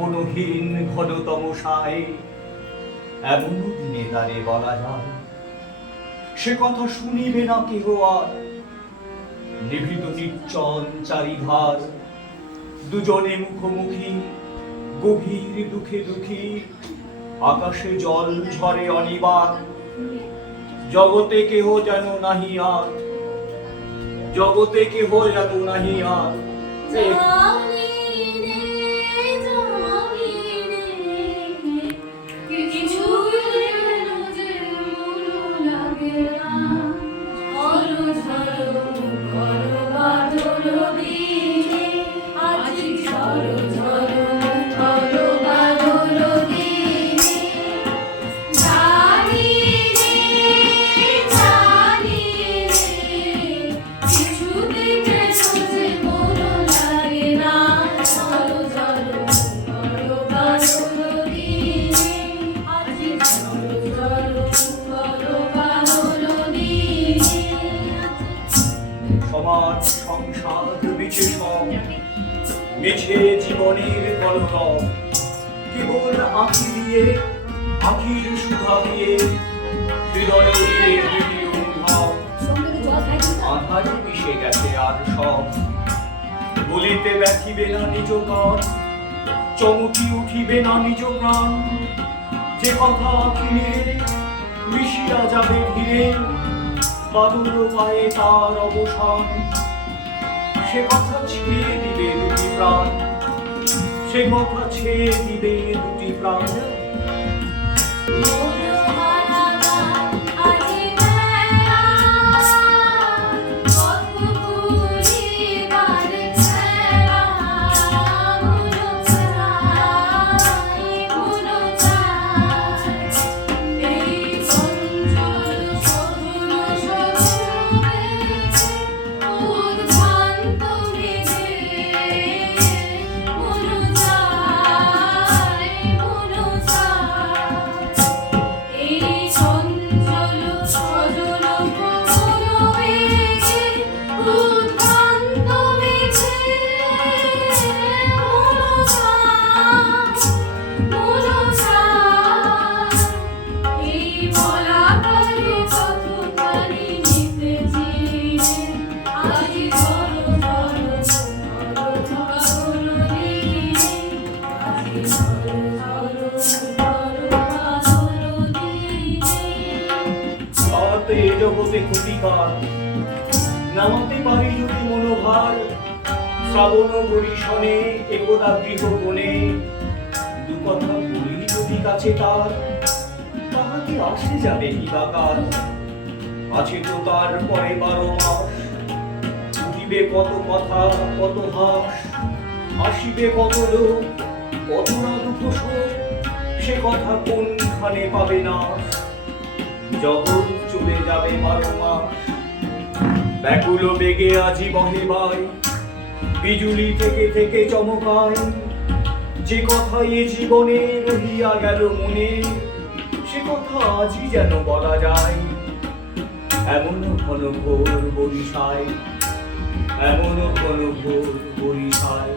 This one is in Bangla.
মনহীন এমন দিনে বলা যায়। সে কথা শুনিবে না কেহ আর। নিভৃত চারিধার, দুজনে মুখোমুখি, গভীর দুঃখে দুঃখী। আকাশে জল ঝরে অনিবার, জগতে কেহ যেন নাহি আর। জগতে কেহ যেন নাহি আর। সংসার বিছে সব মিছে জীবনের কলরব কেবল আঁখি দিয়ে আখির সুধা দিয়ে হৃদয় আধারে মিশে গেছে আর সব। বলিতে ব্যথিবে না নিজ গান চমকি উঠিবে না নিজ প্রাণ। যে কথা আখিরে মিশিয়া যাবে ধীরে বাদুর পায়ে তার অবসান। সে কথা ছেয়ে দিবে দুটি প্রাণ। সে কথা ছেয়ে দিবে দুটি প্রাণ। জগতে নামাতে পারি যদি মনোভার শ্রাবণ বরিশনে একদা গৃহ কোণে দু কথা বলি যদি কাছে তার তাহাকে আসে যাবে কিবাকার আছে তো তার পরে বারো মাস। উঠিবে কত কথা, কত হাস। আসিবে কত লোক, কত না দুঃখ সে কথা কোনখানে পাবে না যখন চলে যাবে বারো ব্যাকুল বেগে আজি বহে বাই বিজুলি থেকে থেকে চমকায়। যে কথা এ জীবনে রহিয়া গেল মনে, সে কথা আজই যেন বলা যায়। এমন ঘন ঘোর বরিশায় এমন ঘন ঘোর বরিশায়